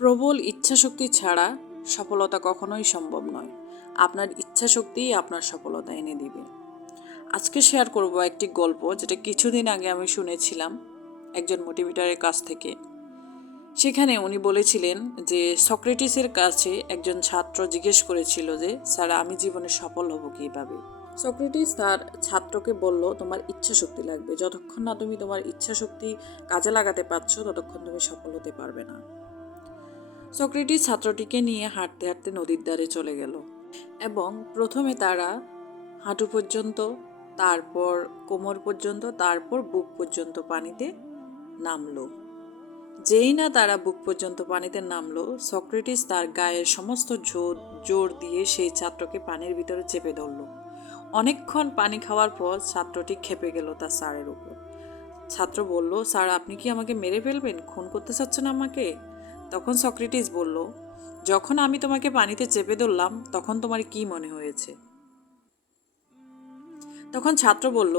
প্রবল ইচ্ছাশক্তি ছাড়া সফলতা কখনোই সম্ভব নয়। আপনার ইচ্ছাশক্তিই আপনার সফলতা এনে দিবে। আজকে শেয়ার করব একটি গল্প, যেটা কিছুদিন আগে আমি শুনেছিলাম একজন মোটিভেটরের কাছ থেকে। সেখানে উনি বলেছিলেন যে সক্রেটিসের কাছে একজন ছাত্র জিজ্ঞেস করেছিল যে, স্যার, আমি জীবনে সফল হব কীভাবে? সক্রেটিস তার ছাত্রকে বলল, তোমার ইচ্ছাশক্তি লাগবে। যতক্ষণ না তুমি তোমার ইচ্ছাশক্তি কাজে লাগাতে পারছো, ততক্ষণ তুমি সফল হতে পারবে না। সক্রেটিস ছাত্রটিকে নিয়ে হাঁটতে হাঁটতে নদীর ধারে চলে গেল এবং প্রথমে তারা হাঁটু পর্যন্ত, তারপর কোমর পর্যন্ত, তারপর বুক পর্যন্ত পানিতে নামলো। যেই না তারা বুক পর্যন্ত পানিতে নামলো, সক্রেটিস তার গায়ের সমস্ত জোর দিয়ে সেই ছাত্রকে পানির ভিতরে চেপে ধরল। অনেকক্ষণ পানি খাওয়ার পর ছাত্রটি ক্ষেপে গেল তার স্যারের উপর। ছাত্র বলল, স্যার, আপনি কি আমাকে মেরে ফেলবেন? খুন করতে চাচ্ছেন আমাকে? তখন সক্রেটিস বলল, যখন আমি তোমাকে পানিতে চেপে ধরলাম তখন তোমার কি মনে হয়েছে? তখন ছাত্র বলল,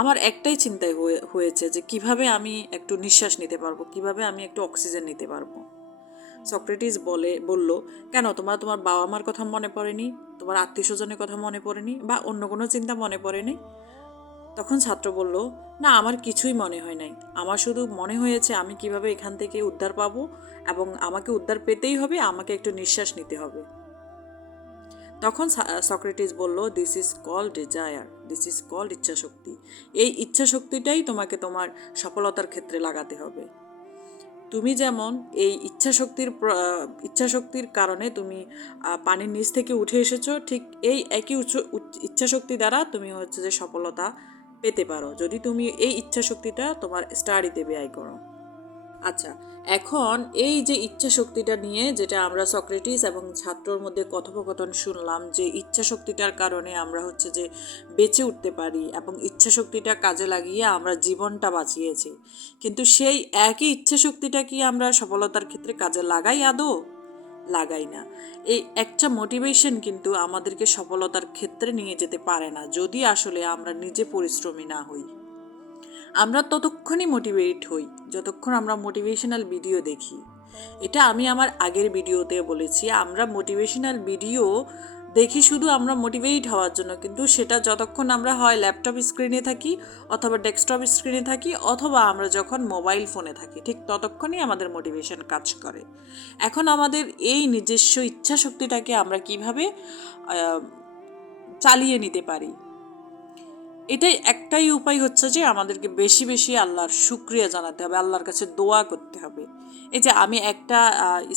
আমার একটাই চিন্তায় হয়েছে যে কিভাবে আমি একটু নিঃশ্বাস নিতে পারবো, কিভাবে আমি একটু অক্সিজেন নিতে পারবো। সক্রেটিস বলল, কেন, তোমার বাবা মার কথা মনে পড়েনি? তোমার আত্মীয় স্বজনের কথা মনে পড়েনি? বা অন্য কোনো চিন্তা মনে পড়েনি? তখন ছাত্র বলল, না, আমার কিছুই মনে হয় নাই। আমার শুধু মনে হয়েছে আমি কিভাবে এখান থেকে উদ্ধার পাবো, এবং আমাকে উদ্ধার পেতেই হবে, আমাকে একটু নিঃশ্বাস নিতে হবে। তখন সক্রেটিস বলল, this is called desire, this is called ইচ্ছাশক্তি। এই ইচ্ছাশক্তিটাই তোমাকে তোমার সফলতার ক্ষেত্রে লাগাতে হবে। তুমি যেমন এই ইচ্ছাশক্তির কারণে তুমি পানির নিচ থেকে উঠে এসেছো, ঠিক এই একই ইচ্ছাশক্তি দ্বারা তুমি হচ্ছে যে সফলতা পেতে পারো, যদি তুমি এই ইচ্ছাশক্তিটা তোমার স্টাডিতে ব্যয় করো। আচ্ছা, এখন এই যে ইচ্ছা শক্তিটা নিয়ে, যেটা আমরা সক্রেটিস এবং ছাত্রর মধ্যে কথোপকথন শুনলাম, যে ইচ্ছা শক্তিটার কারণে আমরা হচ্ছে যে বেঁচে উঠতে পারি এবং ইচ্ছা শক্তিটা কাজে লাগিয়ে আমরা জীবনটা বাঁচিয়েছি, কিন্তু সেই একই ইচ্ছা শক্তিটা কি আমরা সফলতার ক্ষেত্রে কাজে লাগাই আদৌ? লাগাই না। এই একটা মোটিভেশন কিন্তু আমাদেরকে সফলতার ক্ষেত্রে নিয়ে যেতে পারে না, যদি আসলে আমরা নিজে পরিশ্রমী না হই। আমরা ততক্ষণই মোটিভেট হই যতক্ষণ আমরা মোটিভেশনাল ভিডিও দেখি। এটা আমি আমার আগের ভিডিওতে বলেছি, আমরা মোটিভেশনাল ভিডিও দেখি শুধু আমরা মোটিভেট হওয়ার জন্য, কিন্তু সেটা যতক্ষণ আমরা হয় ল্যাপটপ স্ক্রিনে থাকি, অথবা ডেস্কটপ স্ক্রিনে থাকি, অথবা আমরা যখন মোবাইল ফোনে থাকি, ঠিক ততক্ষণই আমাদের মোটিভেশন কাজ করে। এখন আমাদের এই নিজস্ব ইচ্ছা শক্তিটাকে আমরা কিভাবে চালিয়ে নিতে পারি, এটাই একটাই উপায় হচ্ছে যে আমাদেরকে বেশি বেশি আল্লাহর শুকরিয়া জানাতে হবে, আল্লাহর কাছে দোয়া করতে হবে। এই যে আমি একটা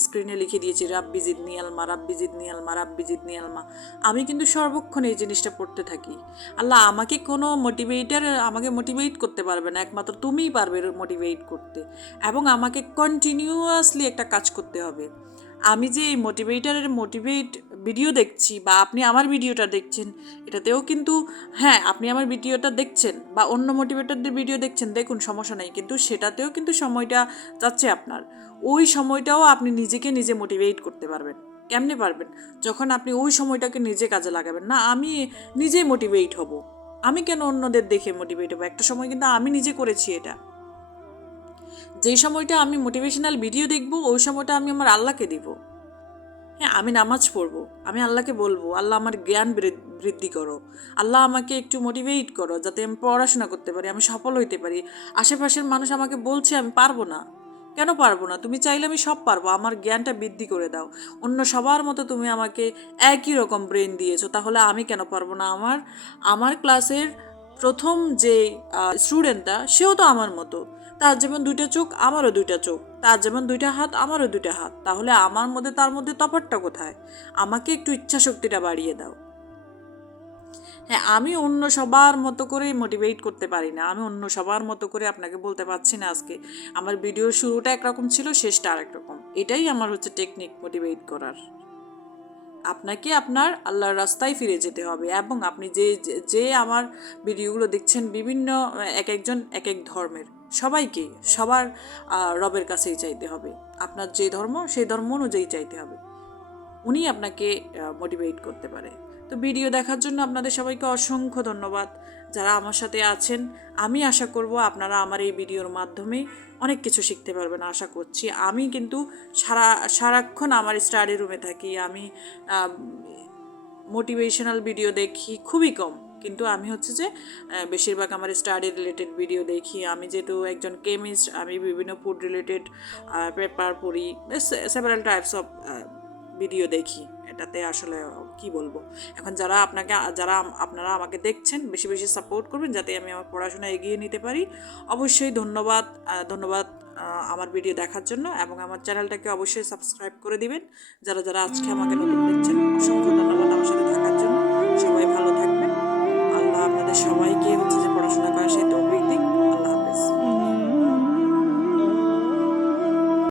স্ক্রিনে লিখে দিয়েছি, রাব্বি জিদনি আলমা, রাব্বি জিদনি আলমা, রাব্বি জিদনি আলমা। আমি কিন্তু সর্বক্ষণ এই জিনিসটা পড়তে থাকি। আল্লাহ, আমাকে কোনো মোটিভেটার আমাকে মোটিভেট করতে পারবে না, একমাত্র তুমিই পারবে মোটিভেট করতে, এবং আমাকে কন্টিনিউয়াসলি একটা কাজ করতে হবে। আমি যে এই মোটিভেট ভিডিও দেখছি, বা আপনি আমার ভিডিওটা দেখছেন, এটাতেও কিন্তু, হ্যাঁ, আপনি আমার ভিডিওটা দেখছেন বা অন্য মোটিভেটরদের ভিডিও দেখছেন, দেখুন, সমস্যা নেই, কিন্তু সেটাতেও কিন্তু সময়টা যাচ্ছে আপনার। ওই সময়টাও আপনি নিজেকে নিজে মোটিভেট করতে পারবেন। কেমনে পারবেন? যখন আপনি ওই সময়টাকে নিজে কাজে লাগাবেন। না, আমি নিজেই মোটিভেট হব, আমি কেন অন্যদের দেখে মোটিভেট হবো? একটা সময় কিন্তু আমি নিজে করেছি এটা। যেই সময়টা আমি মোটিভেশনাল ভিডিও দেখব, ওই সময়টা আমি আমার আল্লাহকে দিব। হ্যাঁ, আমি নামাজ পড়বো, আমি আল্লাহকে বলবো, আল্লাহ আমার জ্ঞান বৃদ্ধি করো, আল্লাহ আমাকে একটু মোটিভেট করো, যাতে আমি পড়াশোনা করতে পারি, আমি সফল হইতে পারি। আশেপাশের মানুষ আমাকে বলছে আমি পারবো না, কেন পারবো না? তুমি চাইলে আমি সব পারবো, আমার জ্ঞানটা বৃদ্ধি করে দাও। অন্য সবার মতো তুমি আমাকে একই রকম ব্রেন দিয়েছো, তাহলে আমি কেন পারবো না? আমার আমার ক্লাসের প্রথম যে স্টুডেন্টটা, সেও তো আমার মতো। তার যেমন দুইটা চোখ, আমারও দুইটা চোখ। তার যেমন দুইটা হাত, আমারও দুইটা হাত। তাহলে আমার মধ্যে তার মধ্যে তফাৎটা কোথায়? আমাকে একটু ইচ্ছা শক্তিটা বাড়িয়ে দাও। হ্যাঁ, আমি অন্য সবার মতো করে মোটিভেট করতে পারি না, আমি অন্য সবার মতো করে আপনাকে বলতে পারছি না। আজকে আমার ভিডিওর শুরুটা একরকম ছিল, শেষটা আরেক রকম। এটাই আমার হচ্ছে টেকনিক মোটিভেট করার। আপনাকে আপনার আল্লাহর রাস্তায় ফিরে যেতে হবে, এবং আপনি যে যে আমার ভিডিওগুলো দেখছেন, বিভিন্ন এক একজন এক এক ধর্মের, সবাইকে সবার রবের কাছেই চাইতে হবে। আপনার যে ধর্ম, সেই ধর্ম অনুযায়ী চাইতে হবে, উনি আপনাকে মোটিভেট করতে পারে। তো ভিডিও দেখার জন্য আপনাদের সবাইকে অসংখ্য ধন্যবাদ। যারা আমার সাথে আছেন, আমি আশা করব আপনারা আমার এই ভিডিওর মাধ্যমে অনেক কিছু শিখতে পারবেন আশা করছি। আমি কিন্তু সারাক্ষণ আমার স্টাডি রুমে থাকি। আমি মোটিভেশনাল ভিডিও দেখি খুবই কম, কিন্তু আমি হচ্ছে যে বেশিরভাগ আমার স্টাডি রিলেটেড ভিডিও দেখি। আমি যেহেতু একজন কেমিস্ট, আমি বিভিন্ন ফুড রিলেটেড পেপার পড়ি, সেভারাল টাইপস অফ ভিডিও দেখি। এটাতে আসলে কি বলবো, এখন যারা আপনারা আমাকে দেখছেন বেশি বেশি সাপোর্ট করবেন যাতে আমি আমার পড়াশোনা এগিয়ে নিতে পারি। অবশ্যই ধন্যবাদ আমার ভিডিও দেখার জন্য, এবং আমার চ্যানেলটাকে অবশ্যই সাবস্ক্রাইব করে দিবেন। যারা আজকে আমাকে নতুন দেখছেন, অসংখ্য ধন্যবাদ।